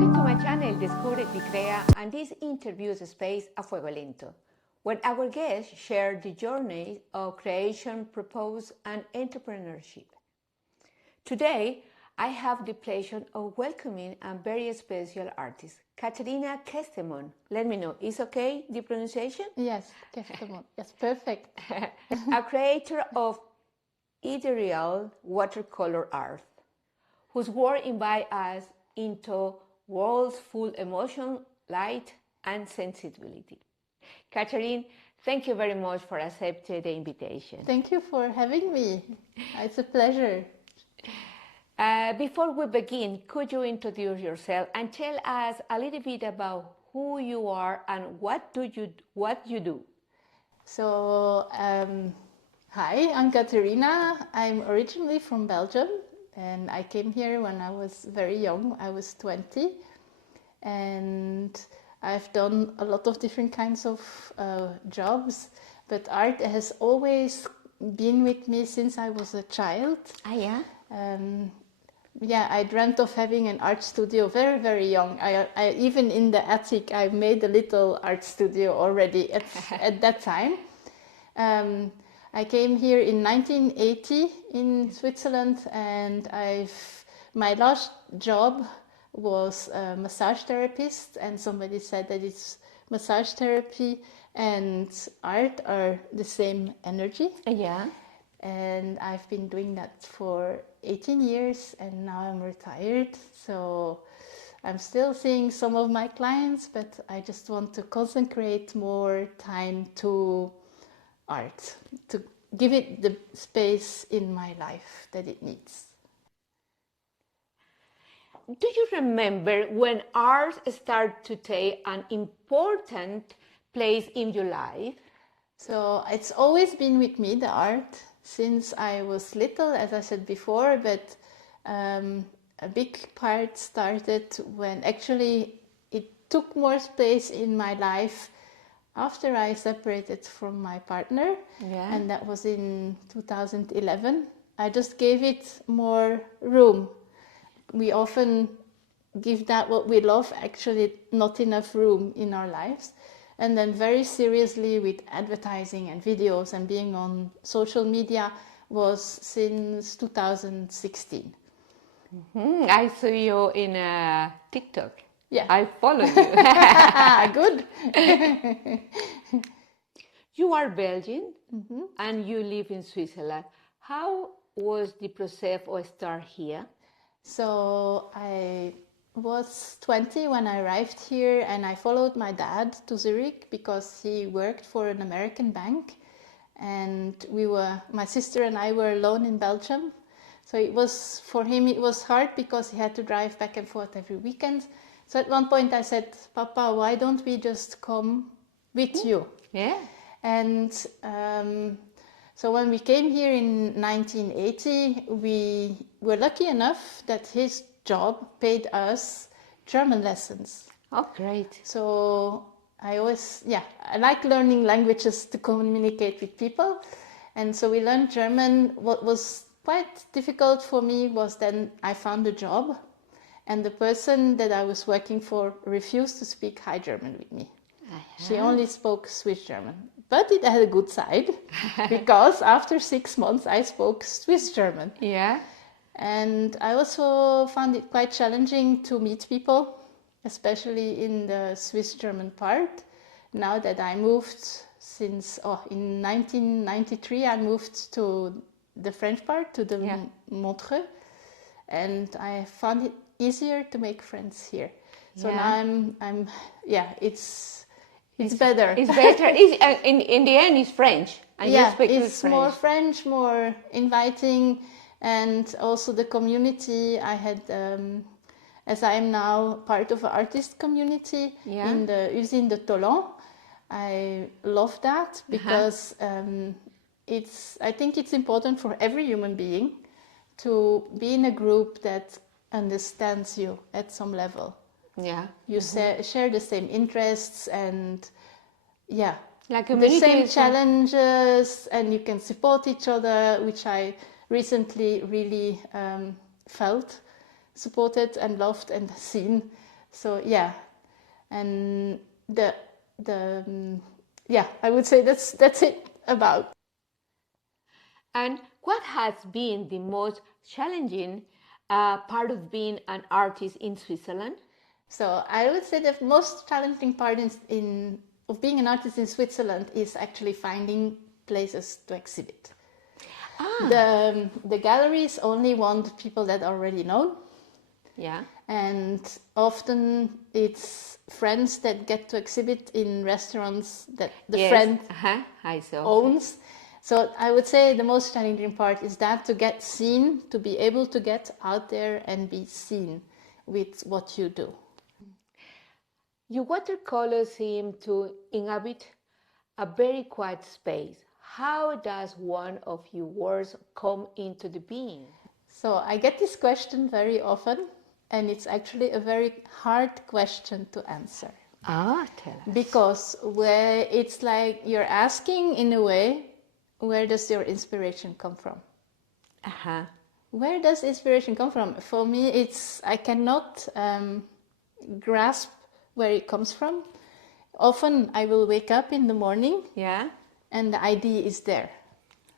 Welcome to my channel Descubre y Crea, and this interview is a space a fuego lento, where our guests share the journey of creation, purpose, and entrepreneurship. Today, I have the pleasure of welcoming a very special artist, Katerina Kestemont. Let me know, is okay the pronunciation? Yes, Kestemont. Yes, perfect. A creator of ethereal watercolor art, whose work invite us into worlds full of emotion, light, and sensibility. Katerina, thank you very much for accepting the invitation. Thank you for having me. It's a pleasure. Before we begin, could you introduce yourself and tell us a little bit about who you are and what you do? So, hi, I'm Katerina. I'm originally from Belgium, and I came here when I was very young. I was 20, and I've done a lot of different kinds of jobs, but art has always been with me since I was a child. Ah, yeah? Yeah, I dreamt of having an art studio very, very young. I even in the attic, I made a little art studio already at that time. I came here in 1980 in Switzerland, and my last job was a massage therapist, and somebody said that it's massage therapy and art are the same energy. Yeah. And I've been doing that for 18 years, and now I'm retired. So I'm still seeing some of my clients, but I just want to consecrate more time to art, to give it the space in my life that it needs. Do you remember when art started to take an important place in your life? So it's always been with me, the art, since I was little, as I said before, but a big part started when actually it took more space in my life after I separated from my partner, and that was in 2011. I just gave it more room. We often give that what we love actually not enough room in our lives. And then very seriously with advertising and videos and being on social media was since 2016. Mm-hmm. I saw you in TikTok. Yeah. I follow you. Good. You are Belgian, and you live in Switzerland. How was the process of start here? So I was 20 when I arrived here, and I followed my dad to Zurich because he worked for an American bank, and my sister and I were alone in Belgium. So for him it was hard because he had to drive back and forth every weekend. So at one point I said, Papa, why don't we just come with you? Yeah. And so when we came here in 1980, we were lucky enough that his job paid us German lessons. Oh, great. So I like learning languages to communicate with people. And so we learned German. What was quite difficult for me was then I found a job, and the person that I was working for refused to speak High German with me. She only spoke Swiss German. But it had a good side, because after 6 months I spoke Swiss German. Yeah. And I also found it quite challenging to meet people, especially in the Swiss German part. Now that I moved in 1993, I moved to the French part, to the Montreux, and I found it easier to make friends here. So now it's better. It's better. In the end, it's French. And you speak it's French. More French, more inviting, and also the community. I had, as I am now part of an artist community in the Usine de Tolland. I love that because I think it's important for every human being to be in a group that understands you at some level. Yeah. You share the same interests and like the same challenges, and you can support each other, which I recently really felt supported and loved and seen So yeah, and yeah, I would say that's it about. And what has been the most challenging part of being an artist in Switzerland? So I would say the most challenging part of being an artist in Switzerland is actually finding places to exhibit. The galleries only want people that already know. Yeah. And often it's friends that get to exhibit in restaurants that the friend I saw. owns. So I would say the most challenging part is that to get seen, to be able to get out there and be seen with what you do. Your watercolors seem to inhabit a very quiet space. How does one of your works come into the being? So I get this question very often, and it's actually a very hard question to answer. Tell us. Because where it's like you're asking in a way, where does your inspiration come from? Where does inspiration come from? For me, I cannot grasp where it comes from. Often I will wake up in the morning, and the idea is there.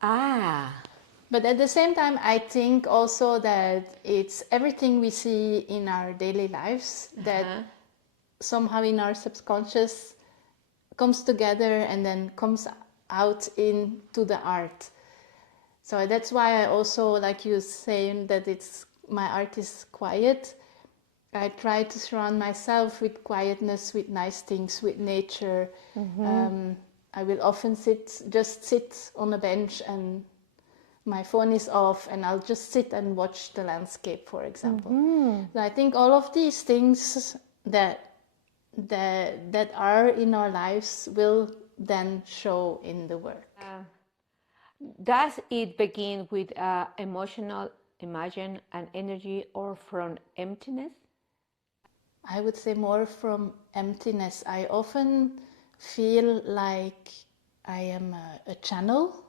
But at the same time, I think also that it's everything we see in our daily lives that somehow in our subconscious comes together and then comes out into the art. So that's why I also, like you saying, that my art is quiet. I try to surround myself with quietness, with nice things, with nature. I will often just sit on a bench and my phone is off and I'll just sit and watch the landscape, for example. So I think all of these things that are in our lives will then show in the work. Does it begin with emotional imagine and energy or from emptiness? I would say more from emptiness. I often feel like I am a channel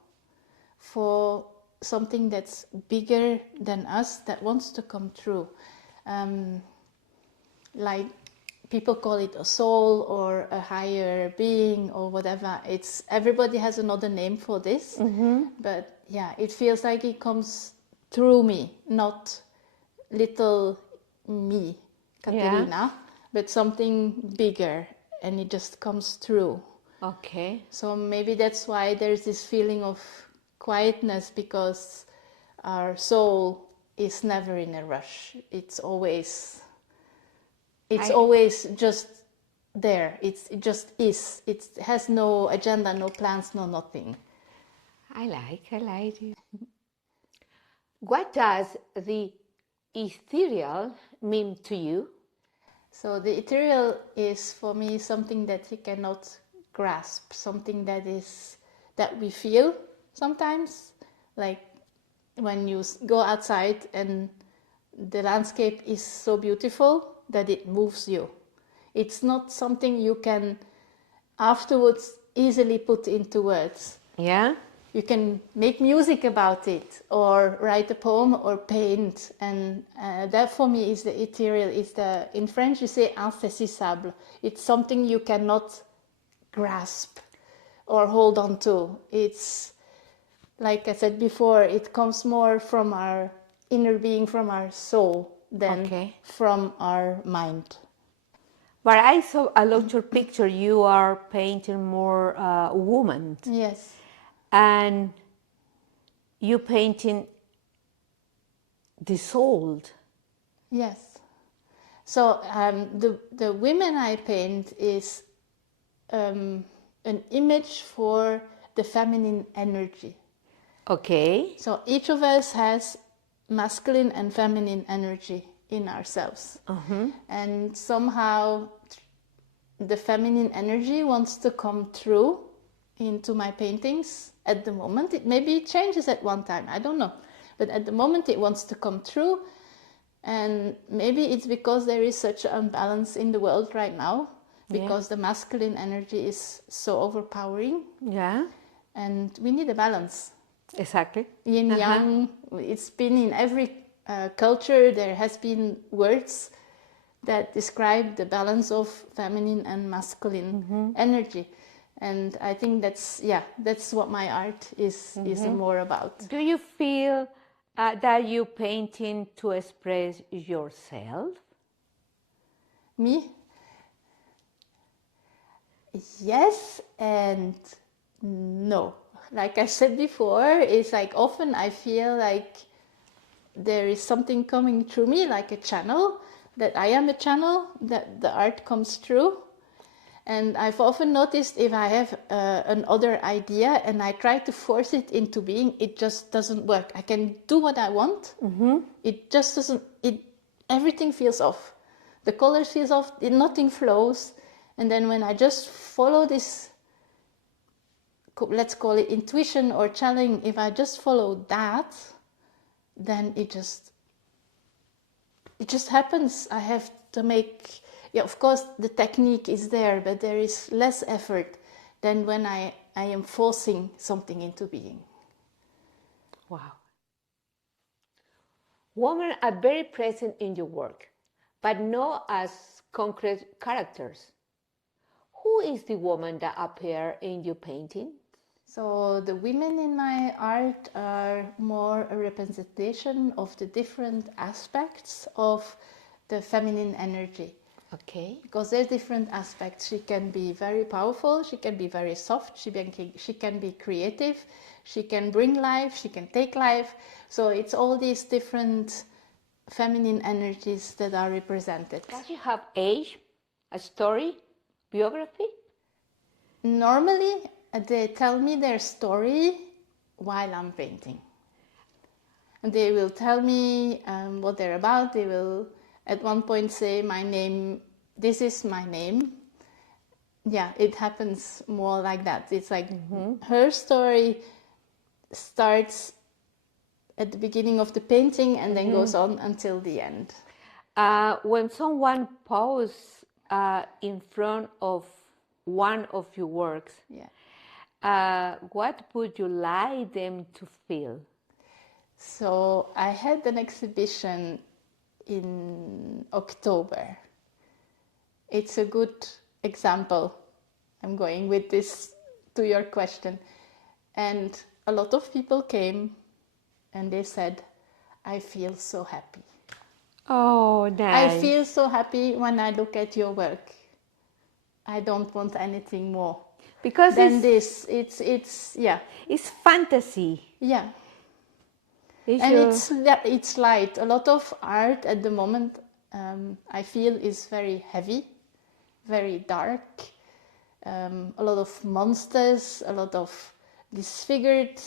for something that's bigger than us that wants to come through. Like people call it a soul or a higher being or whatever. Everybody has another name for this, but yeah, it feels like it comes through me, not little me, Katerina, but something bigger, and it just comes through. Okay. So maybe that's why there's this feeling of quietness, because our soul is never in a rush. It's always just there. It just is. It has no agenda, no plans, no nothing. I like it. What does the ethereal mean to you? So the ethereal is for me something that you cannot grasp, something that we feel sometimes, like when you go outside and the landscape is so beautiful that it moves you. It's not something you can afterwards easily put into words. Yeah. You can make music about it or write a poem or paint, and that for me is the ethereal. In French you say insaisissable. It's something you cannot grasp or hold on to. It's like I said before, it comes more from our inner being, from our soul, than from our mind. But I saw a lot of your picture. You are painting more woman. Yes. And you painting the soul. Yes. So the women I paint is an image for the feminine energy. Okay. So each of us has masculine and feminine energy in ourselves. And somehow the feminine energy wants to come through into my paintings at the moment. Maybe it changes at one time, I don't know. But at the moment it wants to come through. And maybe it's because there is such an imbalance in the world right now, because the masculine energy is so overpowering. Yeah. And we need a balance. Exactly. Yin yang, it's been in every culture. There has been words that describe the balance of feminine and masculine energy. And I think that's what my art is more about. Do you feel that you painting to express yourself? Me? Yes and no. Like I said before, it's like often I feel like there is something coming through me, like a channel, that I am a channel, that the art comes through. And I've often noticed if I have another idea and I try to force it into being, it just doesn't work. I can do what I want. It just doesn't, everything feels off. The color feels off, nothing flows. And then when I just follow this, let's call it intuition or channeling, if I just follow that, then it just happens. I have to make, of course the technique is there, but there is less effort than when I am forcing something into being. Wow. Women are very present in your work, but not as concrete characters. Who is the woman that appears in your painting? So the women in my art are more a representation of the different aspects of the feminine energy. Okay. Because there's different aspects. She can be very powerful, she can be very soft, she can be creative, she can bring life, she can take life. So it's all these different feminine energies that are represented. Does she have age, a story, biography? Normally, they tell me their story while I'm painting. And they will tell me what they're about. They will at one point say, my name, this is my name. Yeah, it happens more like that. It's like her story starts at the beginning of the painting and then goes on until the end. When someone poses in front of one of your works, what would you like them to feel? So I had an exhibition in October. It's a good example. I'm going with this to your question. And a lot of people came and they said, I feel so happy. Oh, nice. I feel so happy when I look at your work. I don't want anything more. Because it's fantasy. Yeah. It's light. A lot of art at the moment, I feel, is very heavy, very dark. A lot of monsters, a lot of disfigured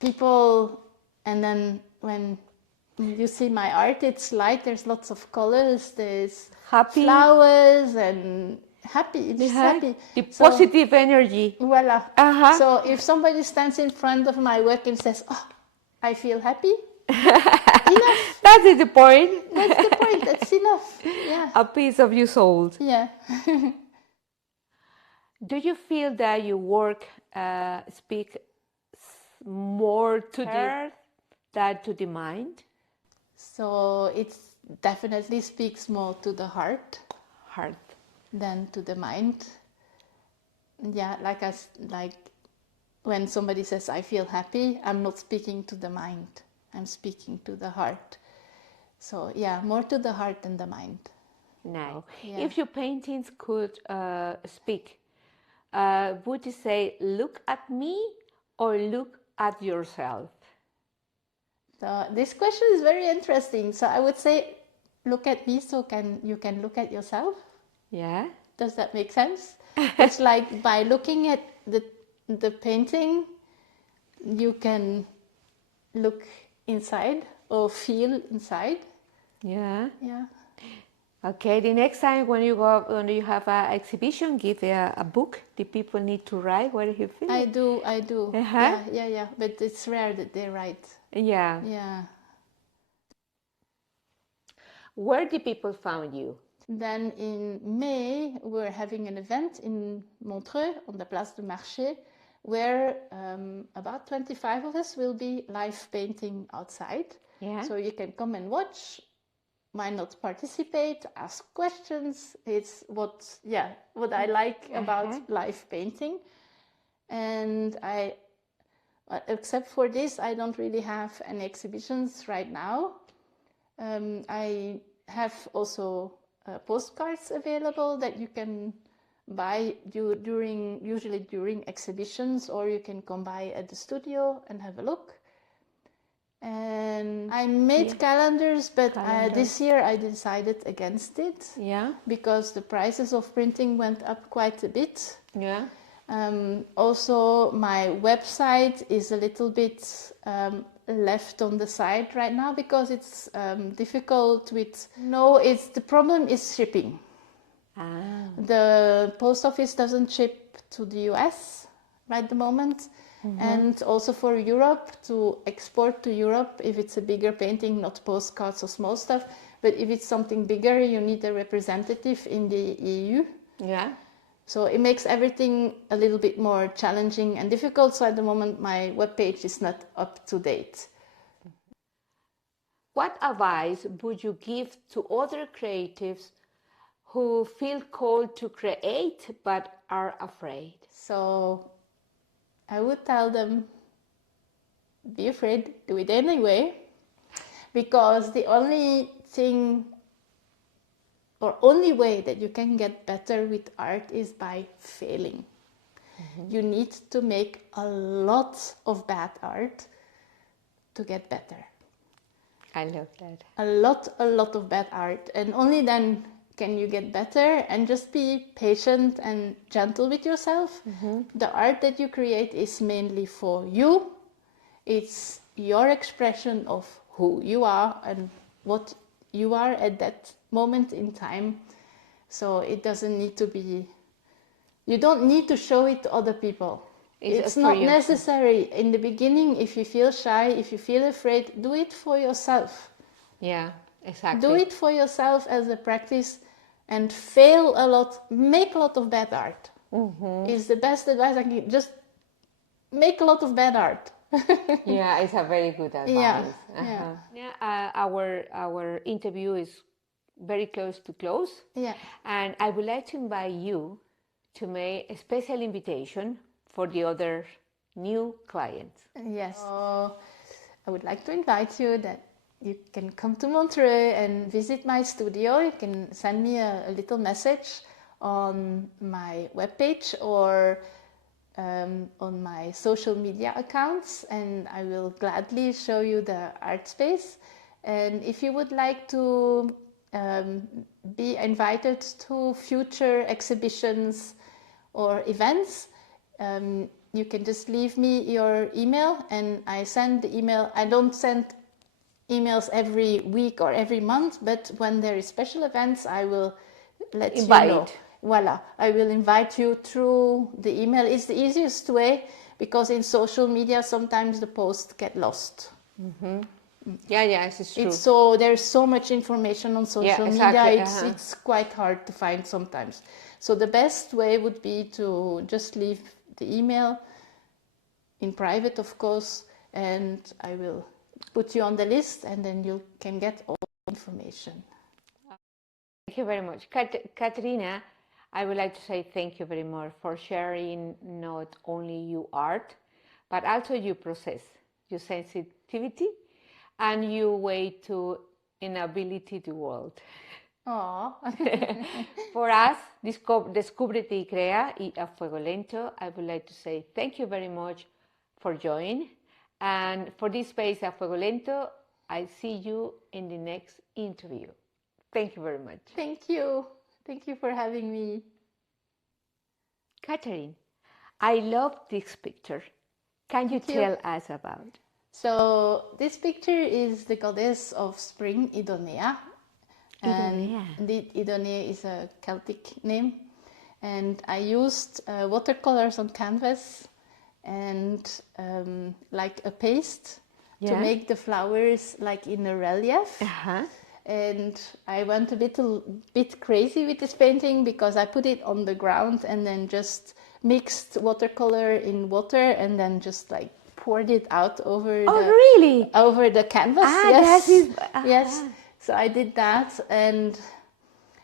people. And then when you see my art, it's light. There's lots of colors. There's happy flowers and happy. It's happy. The positive energy. Voila. So if somebody stands in front of my work and says, "Oh, I feel happy," enough. That is the point. That's the point. That's enough. Yeah. A piece of your soul. Yeah. Do you feel that your work speaks more to the heart than to the mind? So it definitely speaks more to the heart than to the mind. Yeah, like when somebody says I feel happy, I'm not speaking to the mind. I'm speaking to the heart. So yeah, more to the heart than the mind. Nice. Yeah. If your paintings could speak, would you say look at me or look at yourself? So this question is very interesting. So I would say look at me so you can look at yourself. Yeah. Does that make sense? It's like by looking at the painting, you can look inside or feel inside. Yeah. Yeah. Okay, the next time when you have an exhibition, give a book the people need to write. What do you feel? I do. Yeah. But it's rare that they write. Yeah. Yeah. Where did people find you? Then in May, we're having an event in Montreux on the Place du Marché, where about 25 of us will be live painting outside. Yeah. So you can come and watch. why not participate, ask questions? It's what I like about live painting. And except for this, I don't really have any exhibitions right now. I have also postcards available that you can buy usually during exhibitions, or you can come by at the studio and have a look. And I made calendars, but this year I decided against it. Yeah. Because the prices of printing went up quite a bit. Yeah. Also, my website is a little bit left on the side right now because it's difficult with. No, the problem is shipping. The post office doesn't ship to the US right at the moment. And also for Europe, to export to Europe, if it's a bigger painting, not postcards or small stuff, but if it's something bigger, you need a representative in the EU. Yeah. So it makes everything a little bit more challenging and difficult. So at the moment, my webpage is not up to date. What advice would you give to other creatives who feel called to create but are afraid? So I would tell them, be afraid, do it anyway, because the only thing or only way that you can get better with art is by failing. You need to make a lot of bad art to get better. I love that. A lot of bad art, and only then can you get better. And just be patient and gentle with yourself. The art that you create is mainly for you. It's your expression of who you are and what you are at that moment in time. So it doesn't need to be, you don't need to show it to other people. It's not necessary. In the beginning, if you feel shy, if you feel afraid, do it for yourself. Yeah, exactly. Do it for yourself as a practice, and fail a lot, make a lot of bad art. Is the best advice I can give. Just make a lot of bad art. Yeah, it's a very good advice. Yeah. Our interview is very close to close. Yeah. And I would like to invite you to make a special invitation for the other new clients. Yes. So I would like to invite you that you can come to Montreux and visit my studio. You can send me a little message on my webpage or on my social media accounts, and I will gladly show you the art space. And if you would like to be invited to future exhibitions or events, you can just leave me your email and I send the email. I don't send emails every week or every month, but when there is special events, I will let you know. Voila, I will invite you through the email. It's the easiest way because in social media sometimes the posts get lost. Yeah, it's true. So there's so much information on social media. It's quite hard to find sometimes. So the best way would be to just leave the email in private, of course, and I will put you on the list, and then you can get all the information. Thank you very much. Katerina, I would like to say thank you very much for sharing not only your art, but also your process, your sensitivity, and your way to inability to world. For us, Descúbrete y Crea y A Fuego Lento, I would like to say thank you very much for joining. And for this space, A Fuego Lento, I see you in the next interview. Thank you very much. Thank you. Thank you for having me. Katerina, I love this picture. Can you tell us about? So this picture is the goddess of spring, Idonea. And indeed, Idonea is a Celtic name. And I used watercolors on canvas and like a paste to make the flowers like in a relief. And I went a bit crazy with this painting because I put it on the ground and then just mixed watercolor in water and then just like poured it out over over the canvas. Yes. So I did that, and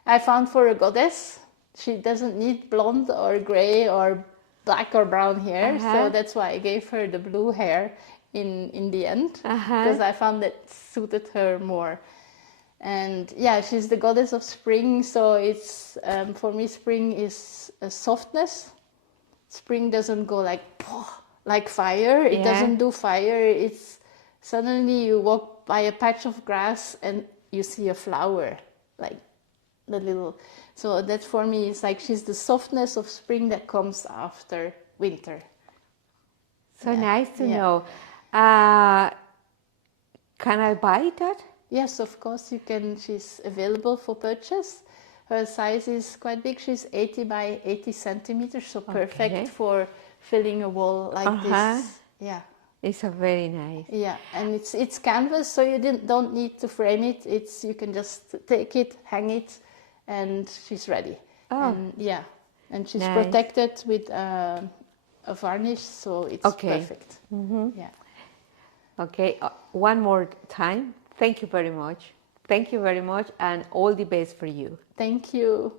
I found for a goddess, she doesn't need blonde or gray or black or brown hair. So that's why I gave her the blue hair in the end, because I found that suited her more. And yeah, she's the goddess of spring. So it's, for me, spring is a softness. Spring doesn't go like fire. It doesn't do fire. It's suddenly you walk by a patch of grass and you see a flower, like the little. So that for me is like she's the softness of spring that comes after winter. So nice to know. Can I buy that? Yes, of course you can. She's available for purchase. Her size is quite big. She's 80 by 80 centimeters, so perfect for filling a wall like this. Yeah. It's a very nice. Yeah, and it's canvas, so you don't need to frame it. You can just take it, hang it, and she's ready. Oh. And yeah, and she's protected with a varnish, so it's perfect. Yeah. Okay, one more time. Thank you very much. Thank you very much, and all the best for you. Thank you.